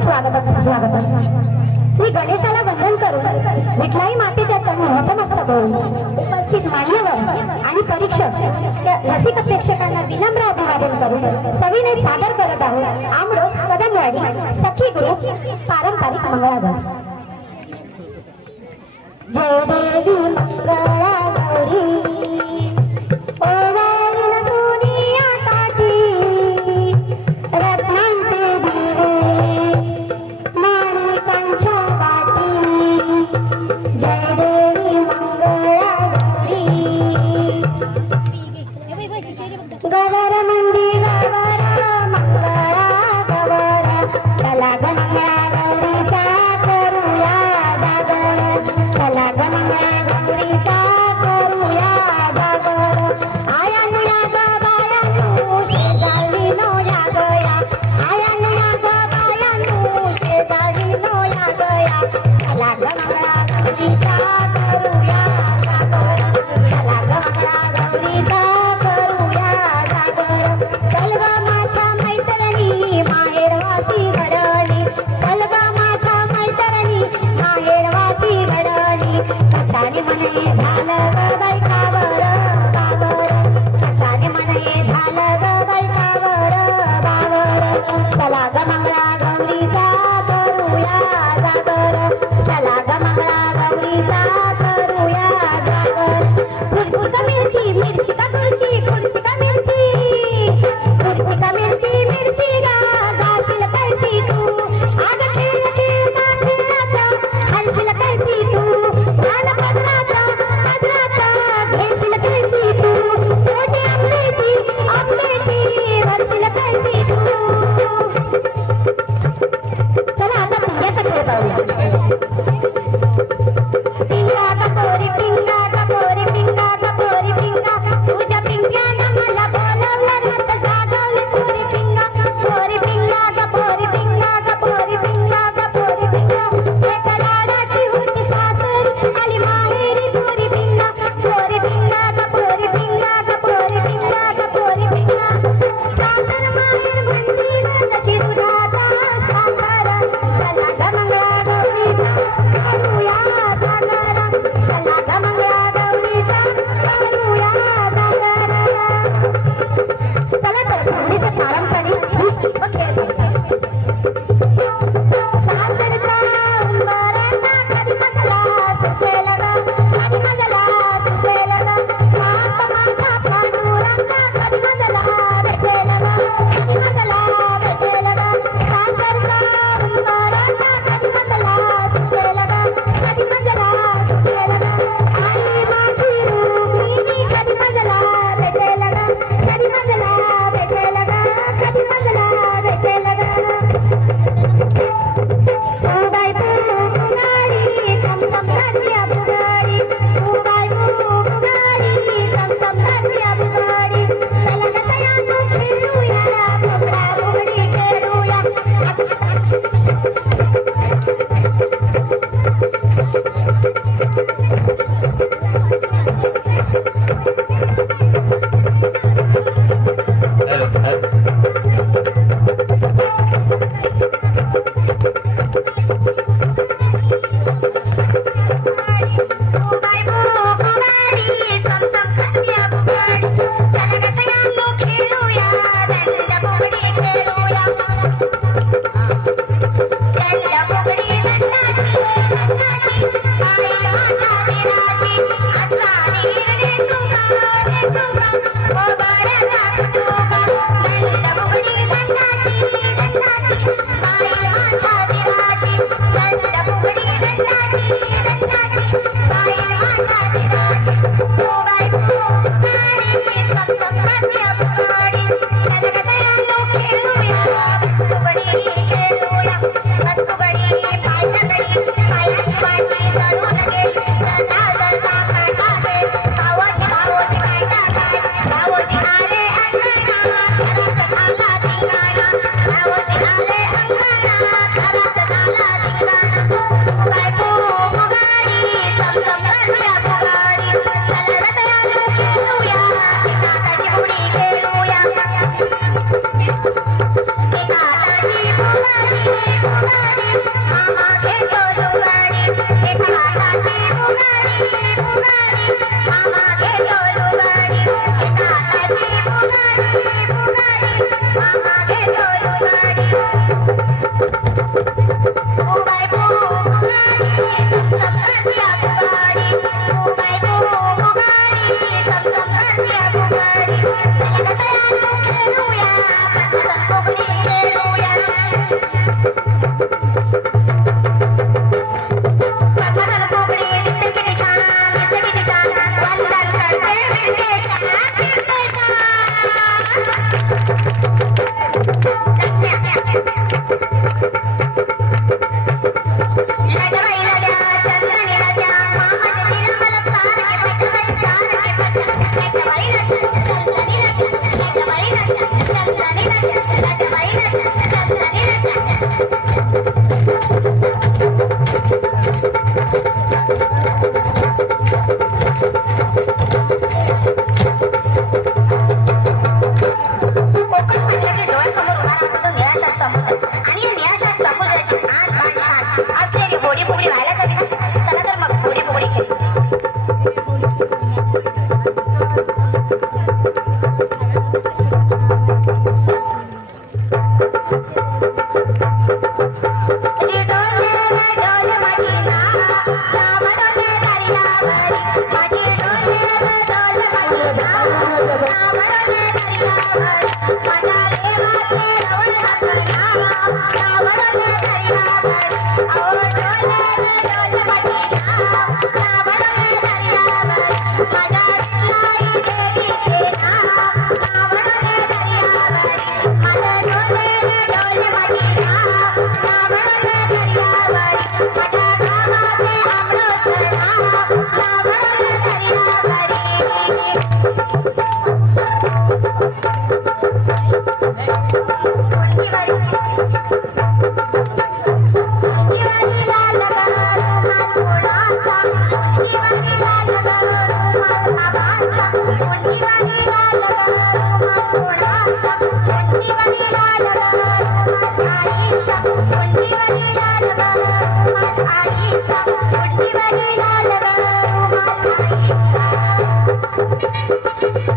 सुस्वागतम. श्री गणेशाला वंदन करून विठलाई मातेच्या चरणी नतमस्तक होऊन उपस्थित मान्यवर आणि परीक्षक रसिक प्रेक्षकांना विनम्र अभिवादन करून सविनय सादर करत आहोत आमरस कदमवाडी सखी ग्रुप पारंपरिक मंगळागौर. जय देवी मंगळा गौरी ओवाळीन दुनियासाठी रत्नांचे दिवे माणिकांच्या वाटी. जय देवी मंगळा गौरी गवर मंदी गवर मंगळा गवर चला ग मंगळा गौरीचा करूया जागर. चला ग मंगळा गौरीचा करूया जागर. आयानु या ग बायानु शेजारी नो या गया. आयानु या ग बायानु शेजारी नो या गया. चला ग मंगळा गौरीचा करूया जागर. चला ग मंगळा गौरीचा करूया जागर. चल ग माझ्या मैत्रिणी माहेरवासी घडली. चल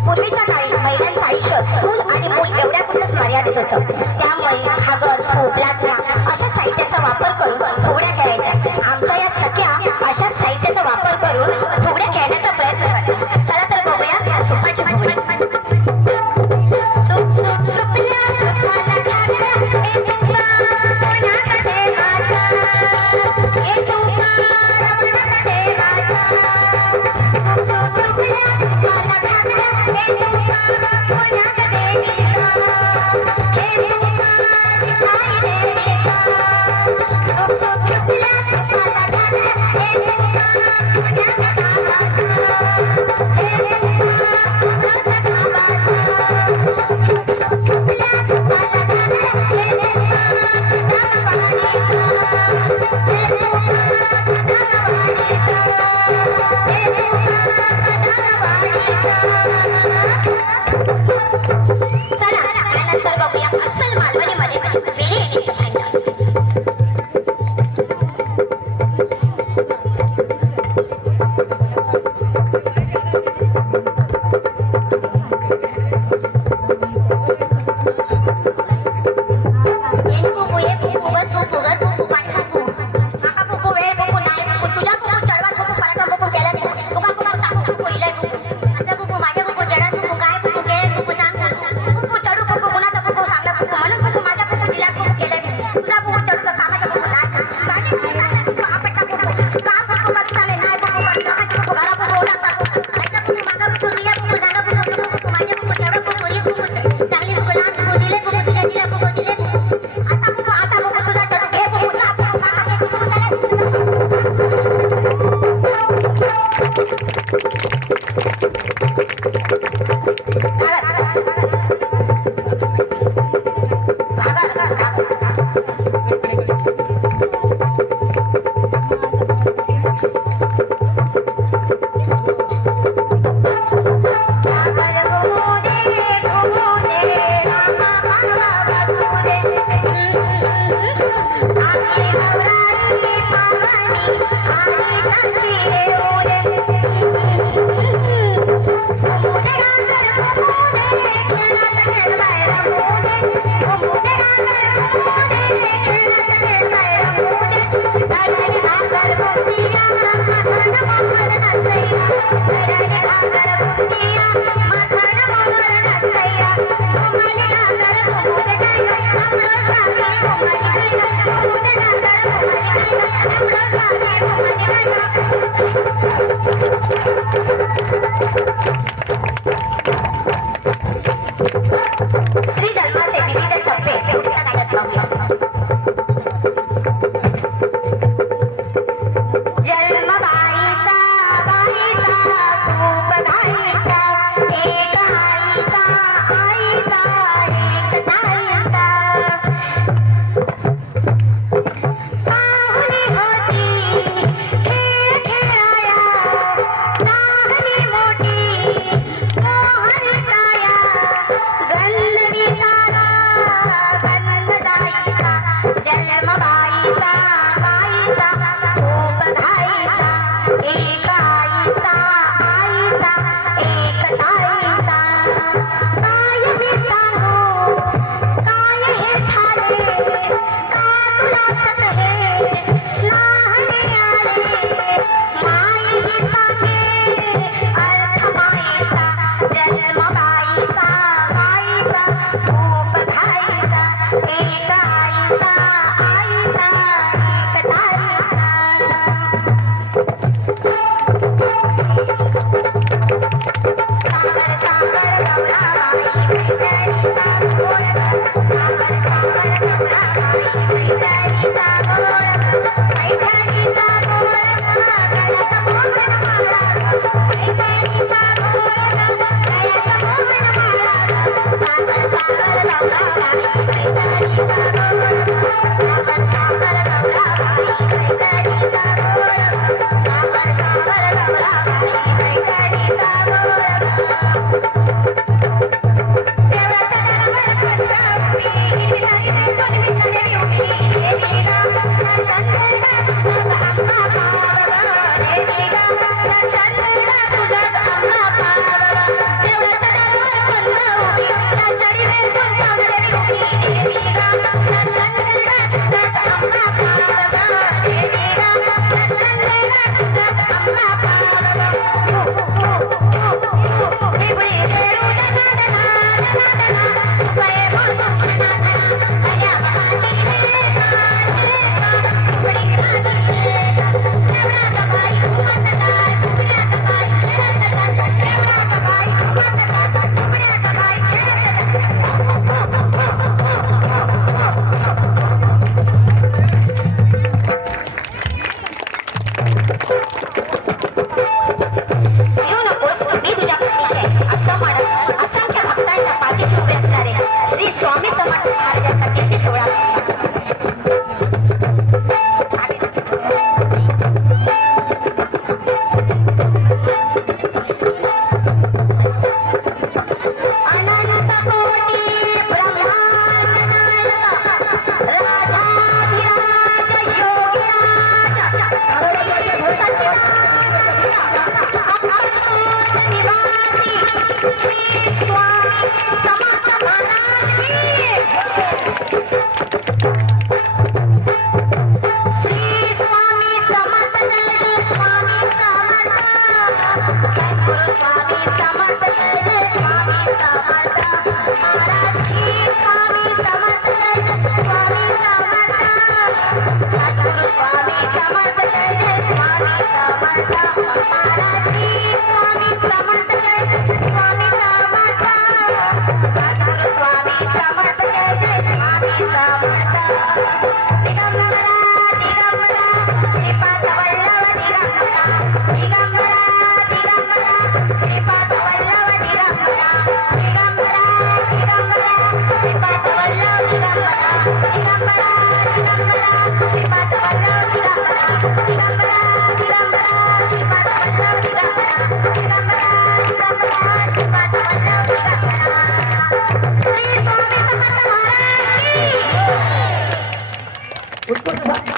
पूर्वीच्या काळी महिलांचं आयुष्य चूल आणि मूल एवढ्यापुरतच मर्यादित होतं. त्यामुळे घागर, सूप, लाटणा अशा साहित्याचा वापर करून फुगड्या खेळायच्या. आमच्या या सख्या अशा साहित्याचा वापर करून फुगड्या खेळण्याचा प्रयत्न करतात. चला तर बघूया सुपाची फुगडी. सुप सुप सुपल्या सुपाला घागरा, ए सुपा कोणाला देवाचा, ए सुपा कोणाला देवाचा. सुप सुप सुपल्या सुपाला घागरा, ए सुपा कोणाला देवीचा, ए सुपा दिवाळी देवीचा. सुप सुप सुपल्या सुपाला घागरा, ए सुपा कोणाला बाबाचा, ए सुपा कोणाला बाबाचा. त्यानंतर बघूया अस्सल मालवणीमध्ये वेळी येण्याचं भांडण. श्री जन्माचे विविध टप्पे पुढच्या नाटकात पाहूया. जन्म बाईचा खूप धाईचा, एक आईचा एक ताईचा. पाहुणी होती खेळ खेळाया, लहानी मोठी मोहन काया. गंधवी सारा गंधदाईचा, जन्म बाईचा खूप धाईचा, एक आईचा एक ताईचा. काय मी सांगू काय हे झाले, का तुला सगळे लहाने आले. माई सांगे अर्थ माईचा, जन्म बाईचा खूप धाईचा, एक आईचा एक ताईचा. घेऊ नकोस मी तुझ्या पाठीशी, असं म्हणत असंख्य भक्तांच्या पाठीशी उभे असणारे श्री स्वामी समर्थ महाराजांचा कीर्ती सोहळा. अनंत कोटी ब्रह्मांड नायक राजाधिराज योगीराज